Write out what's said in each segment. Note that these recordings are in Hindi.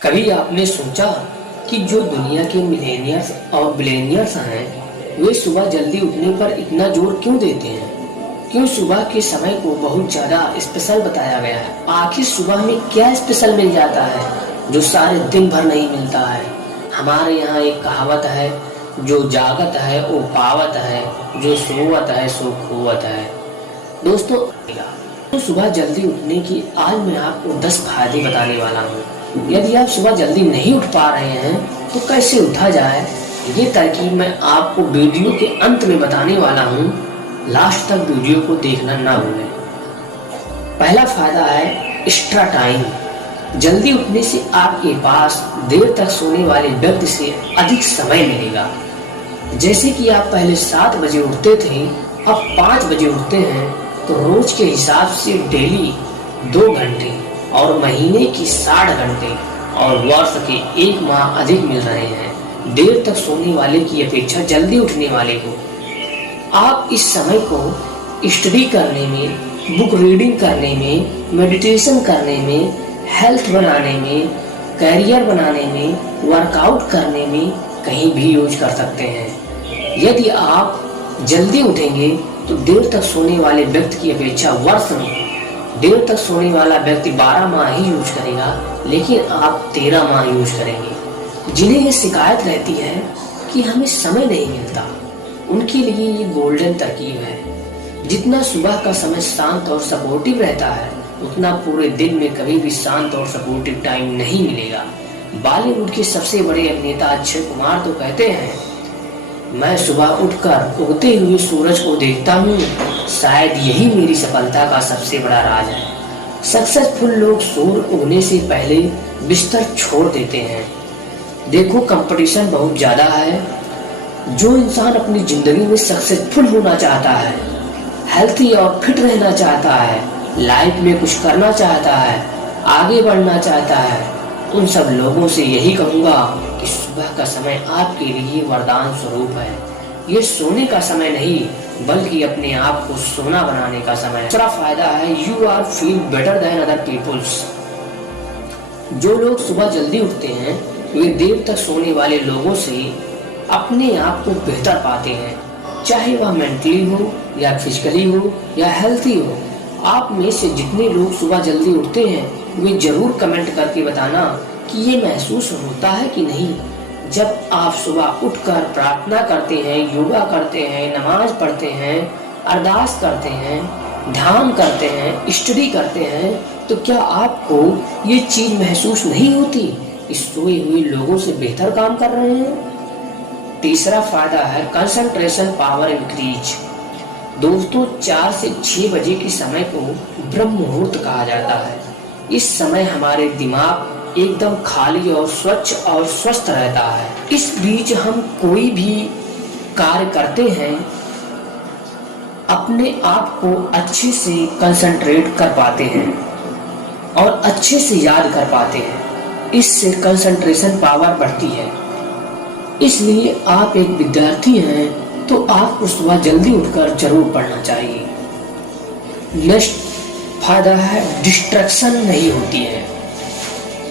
कभी आपने सोचा कि जो दुनिया के मिलेनियर्स और बिलेनियर्स हैं वे सुबह जल्दी उठने पर इतना जोर क्यों देते हैं? क्यों सुबह के समय को बहुत ज्यादा स्पेशल बताया गया है? आखिर सुबह में क्या स्पेशल मिल जाता है जो सारे दिन भर नहीं मिलता है? हमारे यहाँ एक कहावत है, जो जागत है वो पावत है, जो सोवत है सो खोवत है। दोस्तों, तो सुबह जल्दी उठने की आज मैं आपको 10 फायदे बताने वाला हूँ। यदि आप सुबह जल्दी नहीं उठ पा रहे हैं तो कैसे उठा जाए, ये तरकीब मैं आपको वीडियो के अंत में बताने वाला हूँ। लास्ट तक वीडियो को देखना ना भूलें। पहला फायदा है एक्स्ट्रा टाइम। जल्दी उठने से आपके पास देर तक सोने वाले व्यक्ति से अधिक समय मिलेगा। जैसे कि आप पहले 7 बजे उठते थे, अब 5 बजे उठते हैं, तो रोज के हिसाब से डेली 2 घंटे और महीने की 60 घंटे और वर्ष के 1 माह अधिक मिल रहे हैं देर तक सोने वाले की अपेक्षा जल्दी उठने वाले को। आप इस समय को स्टडी करने में, बुक रीडिंग करने में, मेडिटेशन करने में, हेल्थ बनाने में, करियर बनाने में, वर्कआउट करने में कहीं भी यूज कर सकते हैं। यदि आप जल्दी उठेंगे तो देर तक सोने वाले व्यक्ति की अपेक्षा वर्ष में देर तक सोने वाला व्यक्ति 12 माह ही यूज करेगा, लेकिन आप 13 माह यूज करेंगे। जिन्हें ये शिकायत रहती है कि हमें समय नहीं मिलता, उनके लिए ये गोल्डन तरकीब है। जितना सुबह का समय शांत और सपोर्टिव रहता है, उतना पूरे दिन में कभी भी शांत और सपोर्टिव टाइम नहीं मिलेगा। बॉलीवुड के सबसे बड़े अभिनेता अक्षय कुमार तो कहते हैं, मैं सुबह उठकर उगते हुए सूरज को देखता हूँ, शायद यही मेरी सफलता का सबसे बड़ा राज है। सक्सेसफुल लोग सूर्य उगने से पहले बिस्तर छोड़ देते हैं। देखो, कंपटीशन बहुत ज्यादा है। जो इंसान अपनी जिंदगी में सक्सेसफुल होना चाहता है, हेल्थी और फिट रहना चाहता है, लाइफ में कुछ करना चाहता है, आगे बढ़ना चाहता है, उन सब लोगों से यही कहूँगा कि सुबह का समय आपके लिए वरदान स्वरूप है। ये सोने का समय नहीं, बल्कि अपने आप को सोना बनाने का समय है। दूसरा फायदा है you are feel better than other peoples. जो लोग सुबह जल्दी उठते हैं वे देर तक सोने वाले लोगों से अपने आप को बेहतर पाते हैं, चाहे वह मेंटली हो या फिजिकली हो या हेल्थी हो। आप में से जितने लोग सुबह जल्दी उठते हैं वे जरूर कमेंट करके बताना कि ये महसूस होता है कि नहीं। जब आप सुबह उठकर प्रार्थना करते हैं, योगा करते हैं, नमाज पढ़ते हैं, अरदास करते हैं, ध्यान करते हैं, स्टडी करते हैं, तो क्या आपको ये चीज महसूस नहीं होती कि सोए हुए लोगों से बेहतर काम कर रहे हैं? तीसरा फायदा है कंसंट्रेशन पावर इंक्रीज। दोस्तों, 4 से 6 बजे के समय को ब्रह्म मुहूर्त कहा जाता है। इस समय हमारे दिमाग एकदम खाली और स्वच्छ और स्वस्थ रहता है। इस बीच हम कोई भी कार्य करते हैं, अपने आप को अच्छे से कंसंट्रेट कर पाते हैं और अच्छे से याद कर पाते हैं। इससे कंसंट्रेशन पावर बढ़ती है। इसलिए आप एक विद्यार्थी हैं तो आपको सुबह जल्दी उठकर जरूर पढ़ना चाहिए। नेक्स्ट फायदा है डिस्ट्रैक्शन नहीं होती है।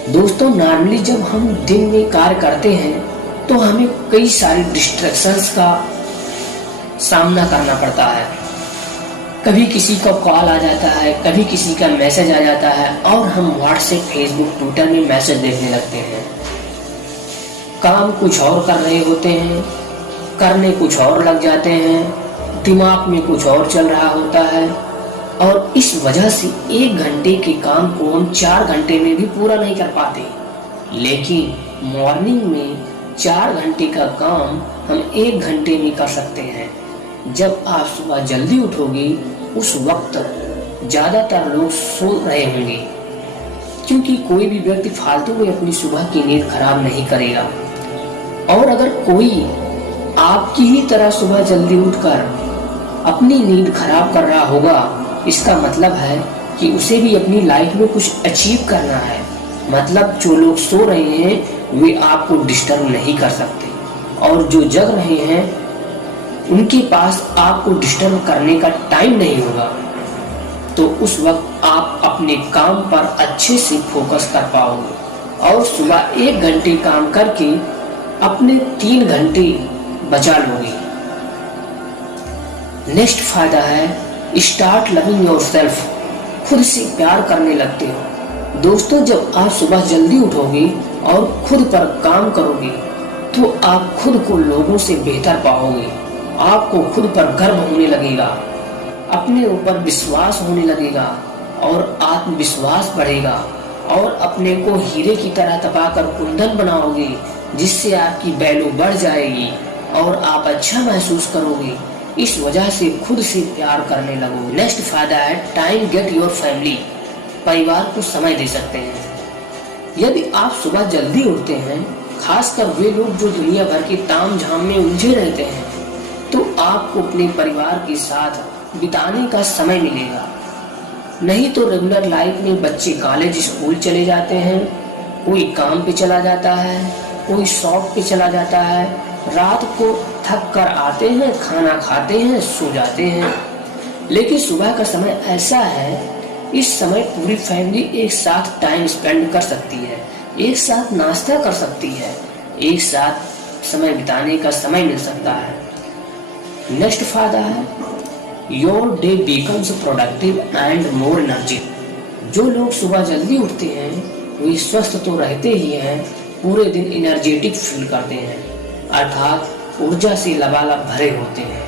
दोस्तों, नॉर्मली जब हम दिन में कार्य करते हैं तो हमें कई सारे डिस्ट्रैक्शंस का सामना करना पड़ता है। कभी किसी का कॉल आ जाता है, कभी किसी का मैसेज आ जाता है और हम व्हाट्सएप, फेसबुक, ट्विटर में मैसेज देखने लगते हैं। काम कुछ और कर रहे होते हैं, करने कुछ और लग जाते हैं, दिमाग में कुछ और चल रहा होता है और इस वजह से 1 घंटे के काम को हम 4 घंटे में भी पूरा नहीं कर पाते। लेकिन मॉर्निंग में 4 घंटे का काम हम 1 घंटे में कर सकते हैं। जब आप सुबह जल्दी उठोगे उस वक्त ज्यादातर लोग सो रहे होंगे, क्योंकि कोई भी व्यक्ति फालतू में अपनी सुबह की नींद खराब नहीं करेगा। और अगर कोई आपकी ही तरह सुबह जल्दी उठकर अपनी नींद खराब कर रहा होगा, इसका मतलब है कि उसे भी अपनी लाइफ में कुछ अचीव करना है। मतलब जो लोग सो रहे हैं वे आपको डिस्टर्ब नहीं कर सकते और जो जग रहे हैं उनके पास आपको डिस्टर्ब करने का टाइम नहीं होगा। तो उस वक्त आप अपने काम पर अच्छे से फोकस कर पाओगे। और सुबह 1 घंटे काम करके अपने 3 घंटे बचा लोगे। नेक्स्ट फायदा है स्टार्ट लविंग योरसेल्फ, खुद से प्यार करने लगते हो। दोस्तों, जब आप सुबह जल्दी उठोगे और खुद पर काम करोगे तो आप खुद को लोगों से बेहतर पाओगे। आपको खुद पर गर्व होने लगेगा, अपने ऊपर विश्वास होने लगेगा और आत्मविश्वास बढ़ेगा और अपने को हीरे की तरह तपाकर कुंदन बनाओगे, जिससे आपकी वैल्यू बढ़ जाएगी और आप अच्छा महसूस करोगे। इस वजह से खुद से प्यार करने लगोगे। नेक्स्ट फायदा है टाइम गेट योर फैमिली, परिवार को समय दे सकते हैं। यदि आप सुबह जल्दी उठते हैं, खासकर वे लोग जो दुनिया भर के ताम झाम में उलझे रहते हैं, तो आपको अपने परिवार के साथ बिताने का समय मिलेगा। नहीं तो रेगुलर लाइफ में बच्चे कॉलेज स्कूल चले जाते हैं, कोई काम पे चला जाता है, कोई शॉप पे चला जाता है, रात को थक कर आते हैं, खाना खाते हैं, सो जाते हैं। लेकिन सुबह का समय ऐसा है, इस समय पूरी फैमिली एक साथ टाइम स्पेंड कर सकती है, एक साथ नाश्ता कर सकती है, एक साथ समय बिताने का समय मिल सकता है। नेक्स्ट फायदा है your day becomes productive and more energy. जो लोग सुबह जल्दी उठते हैं वे स्वस्थ तो रहते ही हैं, पूरे दिन एनर्जेटिक फील करते हैं, अर्थात ऊर्जा से लबालब भरे होते हैं।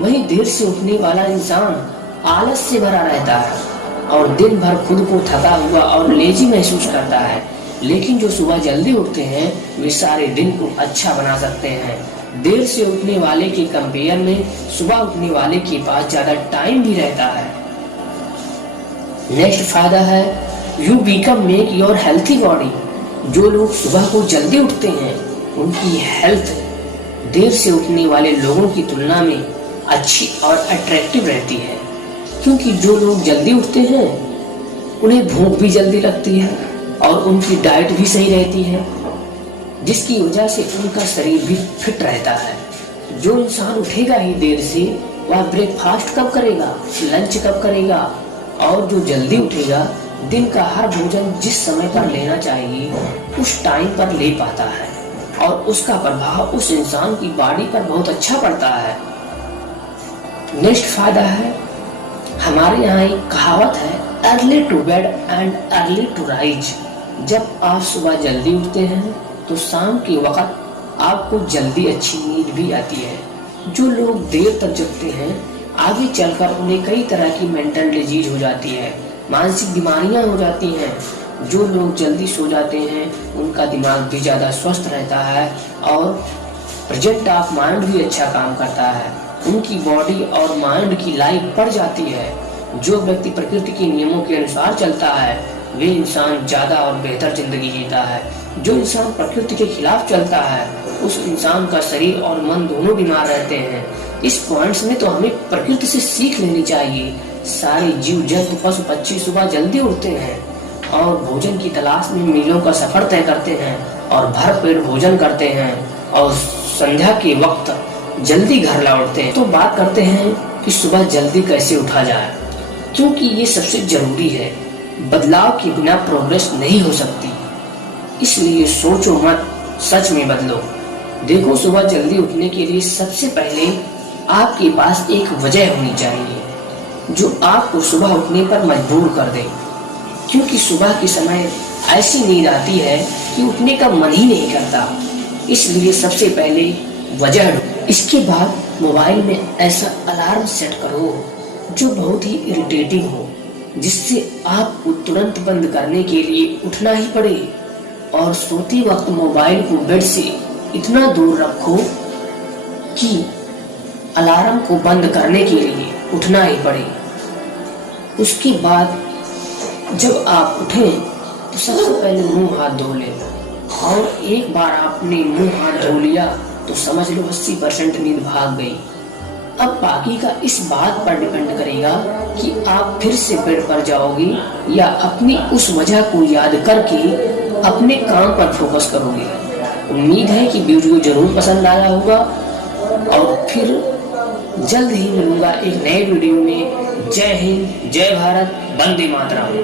वहीं देर से उठने वाला इंसान आलस से भरा रहता है और दिन भर खुद को थका हुआ और लेजी महसूस करता है। लेकिन जो सुबह जल्दी उठते हैं वे सारे दिन को अच्छा बना सकते हैं। देर से उठने वाले के कंपेयर में सुबह उठने वाले के पास ज्यादा टाइम भी रहता है। नेक्स्ट फायदा है you become make your healthy body. जो लोग सुबह को जल्दी उठते हैं उनकी हेल्थ देर से उठने वाले लोगों की तुलना में अच्छी और अट्रैक्टिव रहती है, क्योंकि जो लोग जल्दी उठते हैं उन्हें भूख भी जल्दी लगती है और उनकी डाइट भी सही रहती है, जिसकी वजह से उनका शरीर भी फिट रहता है। जो इंसान उठेगा ही देर से वह ब्रेकफास्ट कब करेगा, लंच कब करेगा, और जो जल्दी उठेगा दिन का हर भोजन जिस समय पर लेना चाहिए उस टाइम पर ले पाता है और उसका प्रभाव उस इंसान की बॉडी पर बहुत अच्छा पड़ता है। नेक्स्ट फायदा है हमारे यहाँ एक कहावत है early to bed and early to rise. जब आप सुबह जल्दी उठते हैं तो शाम के वक्त आपको जल्दी अच्छी नींद भी आती है। जो लोग देर तक जगते हैं आगे चलकर उन्हें कई तरह की मेंटल डिजीज हो जाती है, मानसिक बीमारियां हो जाती हैं। जो लोग जल्दी सो जाते हैं उनका दिमाग भी ज़्यादा स्वस्थ रहता है और प्रेजेंट ऑफ माइंड भी अच्छा काम करता है। उनकी बॉडी और माइंड की लाइफ बढ़ जाती है। जो व्यक्ति प्रकृति के नियमों के अनुसार चलता है वे इंसान ज़्यादा और बेहतर जिंदगी जीता है। जो इंसान प्रकृति के खिलाफ चलता है उस इंसान का शरीर और मन दोनों बीमार रहते हैं। इस पॉइंट्स में तो हमें प्रकृति से सीख लेनी चाहिए। सारे जीव जंतु पशु पक्षी सुबह जल्दी उठते हैं और भोजन की तलाश में मीलों का सफर तय करते हैं और भर पेट भोजन करते हैं और संध्या के वक्त जल्दी घर लौटते हैं। तो बात करते हैं कि सुबह जल्दी कैसे उठा जाए, क्योंकि ये सबसे जरूरी है। बदलाव के बिना प्रोग्रेस नहीं हो सकती, इसलिए सोचो मत, सच में बदलो। देखो, सुबह जल्दी उठने के लिए सबसे पहले आपके पास एक वजह होनी चाहिए जो आपको सुबह उठने पर मजबूर कर दे, क्योंकि सुबह के समय ऐसी नींद आती है कि उठने का मन ही नहीं करता। इसलिए सबसे पहले वजह ढूंढो। इसके बाद मोबाइल में ऐसा अलार्म सेट करो जो बहुत ही इरिटेटिंग हो, जिससे आपको तुरंत बंद करने के लिए उठना ही पड़े। और सोते वक्त मोबाइल को बेड से इतना दूर रखो कि अलार्म को बंद करने के लिए उठना ही पड़े। उसके बाद जब आप उठें तो सबसे पहले मुंह हाथ धो लें, और एक बार आपने मुंह हाथ धो लिया तो समझ लो 80% नींद भाग गई। अब बाकी का इस बात पर डिपेंड करेगा कि आप फिर से बेड पर जाओगे या अपनी उस वजह को याद करके अपने काम पर फोकस करोगे। उम्मीद है कि वीडियो जरूर पसंद आया होगा और फिर जल्द ही मिलूंगा एक नए वीडियो में। जय हिंद, जय भारत, वंदे मातरम।